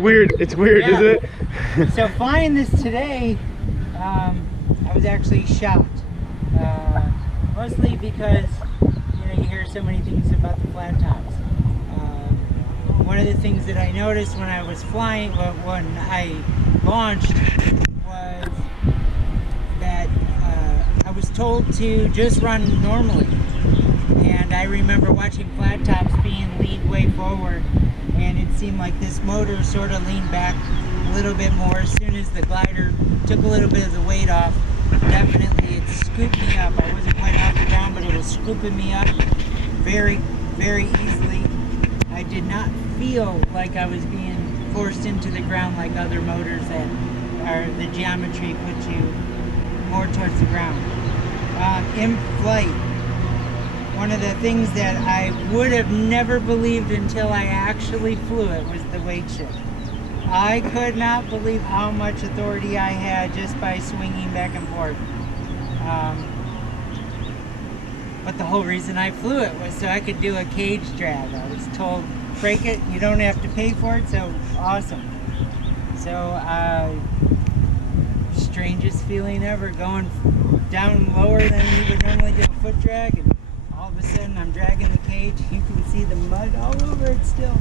weird. It's weird, Yeah. isn't it? So flying this today, I was actually shocked. Mostly because you hear so many things about the flat tops. One of the things that I noticed when I was flying, when I launched, was that I was told to just run normally. And I remember watching flat tops being lead way forward, and it seemed like this motor sort of leaned back a little bit more as soon as the glider took a little bit of the weight off. Definitely it scooped me up. I wasn't quite off the ground, but it was scooping me up very, very easily. I did not feel like I was being forced into the ground like other motors that are, the geometry puts you more towards the ground. In flight, one of the things that I would have never believed until I actually flew it was the weight shift. I could not believe how much authority I had just by swinging back and forth. But the whole reason I flew it was so I could do a cage drag. I was told, break it, you don't have to pay for it, so awesome. So, strangest feeling ever, going down lower than you would normally do a foot drag, and all of a sudden I'm dragging the cage. You can see the mud all over it still.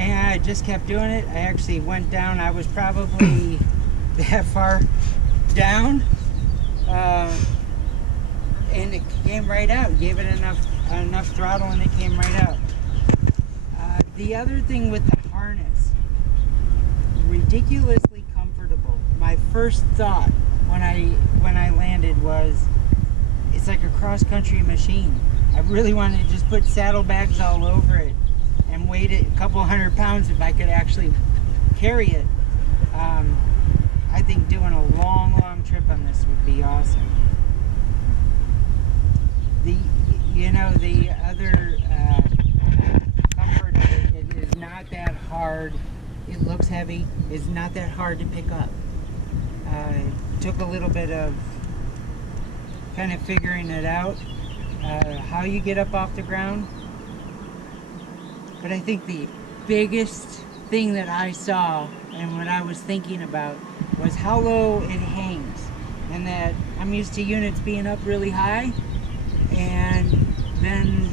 And I just kept doing it. I actually went down. I was probably that far down, and it came right out. Gave it enough throttle, and it came right out. The other thing with the harness, ridiculously comfortable. My first thought when I landed was, it's like a cross-country machine. I really wanted to just put saddlebags all over it and weight it a couple 100 pounds if I could actually carry it. I think doing a long trip on this would be awesome. The other comfort of it, it is not that hard. It looks heavy. It's not that hard to pick up. Took a little bit of kind of figuring it out, how you get up off the ground. But I think the biggest thing that I saw and what I was thinking about was how low it hangs, and that I'm used to units being up really high, and then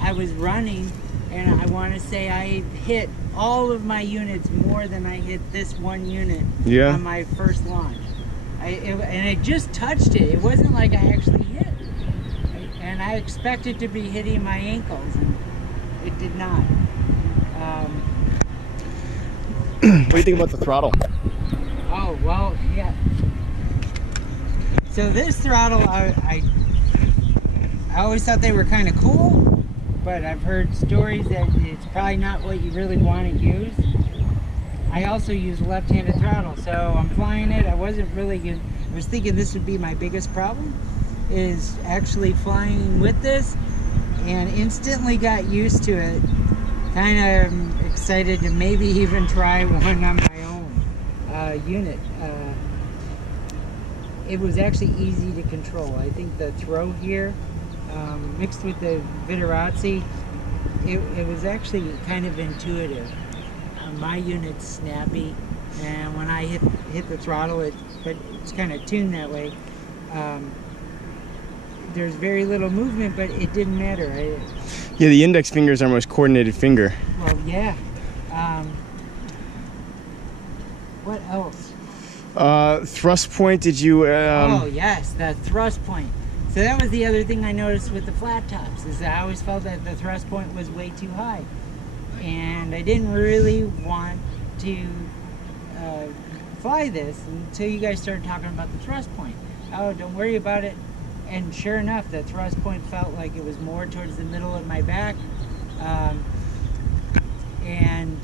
I was running, and I want to say I hit all of my units more than I hit this one unit on my first launch. And I just touched it. It wasn't like I actually hit. And I expected to be hitting my ankles, and it did not. What do you think about the throttle? Oh, well, yeah. So this throttle, I always thought they were kind of cool, but I've heard stories that it's probably not what you really want to use. I also use left-handed throttle, so I'm flying it. I wasn't really good. I was thinking this would be my biggest problem, is actually flying with this, and instantly got used to it. Kind of excited to maybe even try one on my own unit. It was actually easy to control. I think the throw here, mixed with the Viterazzi, it was actually kind of intuitive. My unit's snappy, and when I hit the throttle, but it's kind of tuned that way. There's very little movement, but it didn't matter. Yeah, the index finger is our most coordinated finger. Well, yeah. What else? Thrust point, did you... oh, yes, the thrust point. So that was the other thing I noticed with the flat tops, is that I always felt that the thrust point was way too high. And I didn't really want to fly this until you guys started talking about the thrust point. Oh, don't worry about it. And sure enough, the thrust point felt like it was more towards the middle of my back. And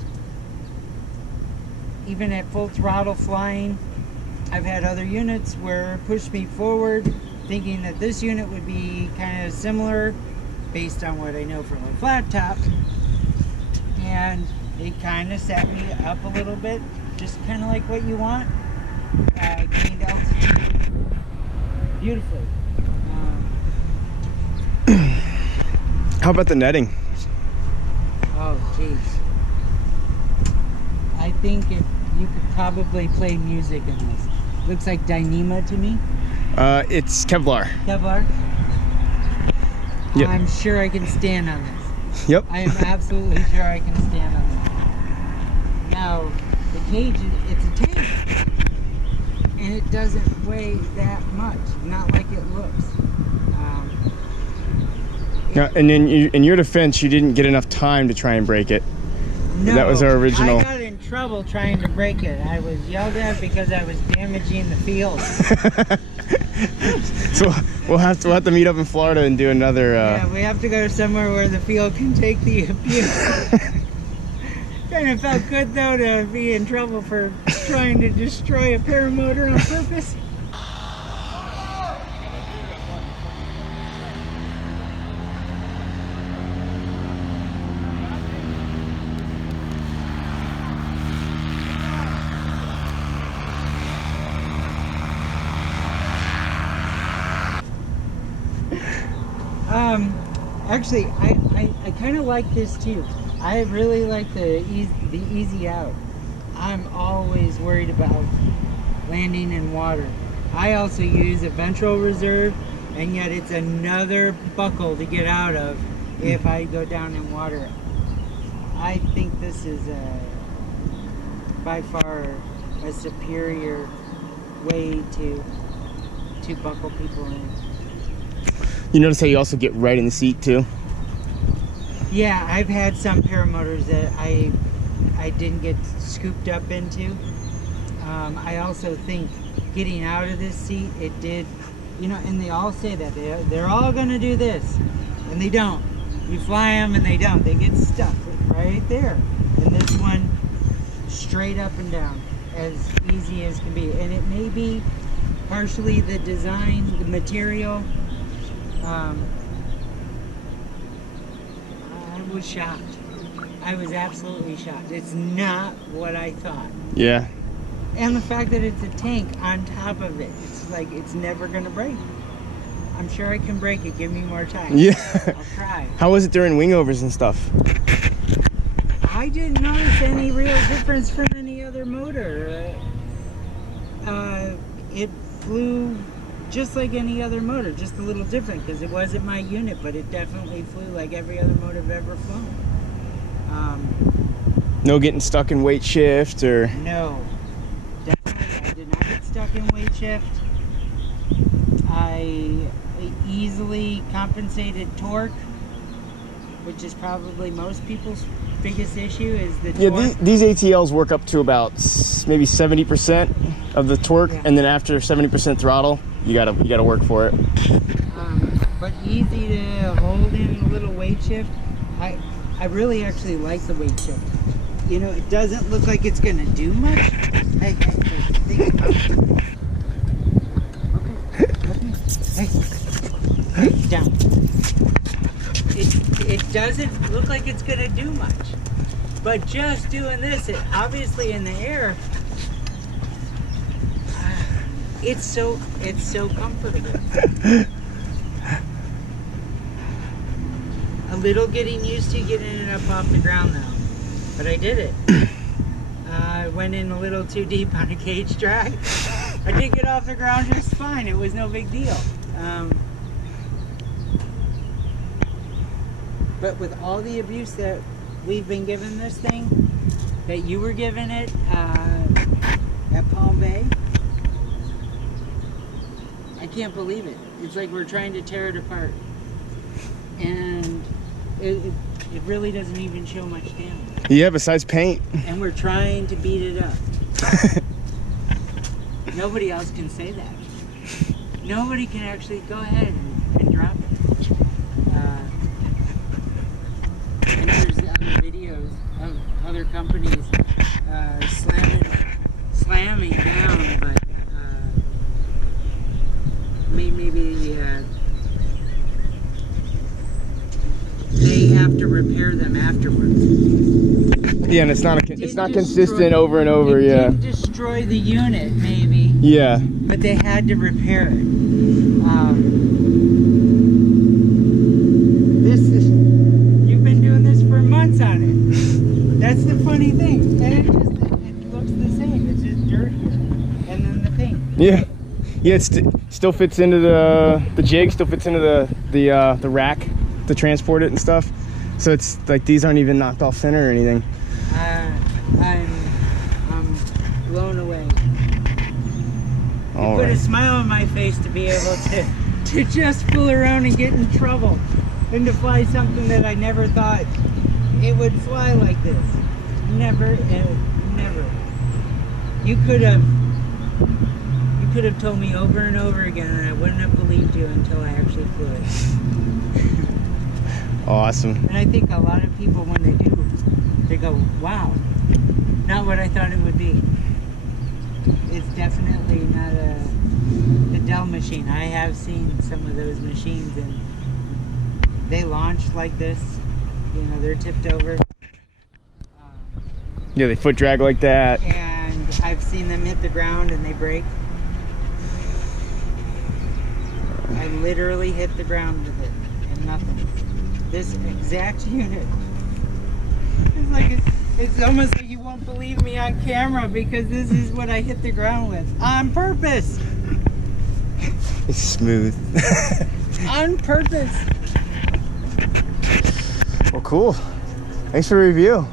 even at full throttle flying, I've had other units where it pushed me forward, thinking that this unit would be kind of similar based on what I know from a flat top, and it kind of set me up a little bit, just kind of like what you want. Gained altitude beautifully. How about the netting? Oh, jeez. I think you could probably play music in this. Looks like Dyneema to me. It's Kevlar. Kevlar. Yep. I'm sure I can stand on this. Yep. I am absolutely sure I can stand on this. Now, the cage, it's a tank. And it doesn't weigh that much. Not like it looks. Yeah, and in your defense, you didn't get enough time to try and break it. No, that was our original. I got in trouble trying to break it. I was yelled at because I was damaging the field. So we'll have to meet up in Florida and do another. Yeah, we have to go somewhere where the field can take the abuse. Kind of felt good though to be in trouble for trying to destroy a paramotor on purpose. Actually, I kind of like this too. I really like the easy out. I'm always worried about landing in water. I also use a ventral reserve, and yet it's another buckle to get out of if I go down in water. I think this is by far a superior way to buckle people in. You notice how you also get right in the seat too? Yeah, I've had some paramotors that I didn't get scooped up into. I also think getting out of this seat, it did, you know, and they all say that. They're all going to do this, and they don't. You fly them and they don't. They get stuck right there. And this one, straight up and down, as easy as can be. And it may be partially the design, the material. I was shocked. I was absolutely shocked. It's not what I thought. Yeah. And the fact that it's a tank on top of it. It's like it's never gonna break. I'm sure I can break it. Give me more time. Yeah. I'll try. How was it during wingovers and stuff? I didn't notice any real difference from any other motor. It flew just like any other motor, just a little different because it wasn't my unit, but it definitely flew like every other motor I've ever flown. No getting stuck in weight shift or? No, definitely I did not get stuck in weight shift. I easily compensated torque, which is probably most people's biggest issue is the torque. Yeah, these ATLs work up to about maybe 70% of the torque, yeah. And then after 70% throttle, you gotta work for it. But easy to hold in a little weight shift. I really actually like the weight shift. You know, it doesn't look like it's gonna do much. Hey, think about it. Okay. Hey, down. It doesn't look like it's gonna do much. But just doing this, it obviously in the air, it's so comfortable. A little getting used to getting it up off the ground though, but I did it. I went in a little too deep on a cage drag. I did get off the ground just fine. It was no big deal. But with all the abuse that we've been given this thing, that you were giving it at Palm Bay, I can't believe it. It's like we're trying to tear it apart. And it really doesn't even show much damage. Yeah, besides paint. And we're trying to beat it up. Nobody else can say that. Nobody can actually go ahead and drop it. And there's other videos of other companies slamming down, but repair them afterwards. Yeah, and it's not consistent over and over. It Yeah. didn't destroy the unit, maybe. Yeah. But they had to repair it. You've been doing this for months on it. That's the funny thing. And it looks the same. It's just dirtier. And then the paint. Yeah. Yeah, it still fits into the jig, still fits into the rack to transport it and stuff. So it's like these aren't even knocked off center or anything. I'm blown away. All Put right. a smile on my face to be able to just fool around and get in trouble and to fly something that I never thought it would fly like this. Never, never. You could have told me over and over again and I wouldn't have believed you until I actually flew it. Awesome. And I think a lot of people, when they do, they go, wow, not what I thought it would be. It's definitely not a Dell machine. I have seen some of those machines and they launch like this. You know, they're tipped over. Yeah, they foot drag like that. And I've seen them hit the ground and they break. I literally hit the ground with it and nothing. This exact unit. It's like it's almost like you won't believe me on camera because this is what I hit the ground with on purpose. It's smooth. On purpose. Well, cool. Thanks for the review.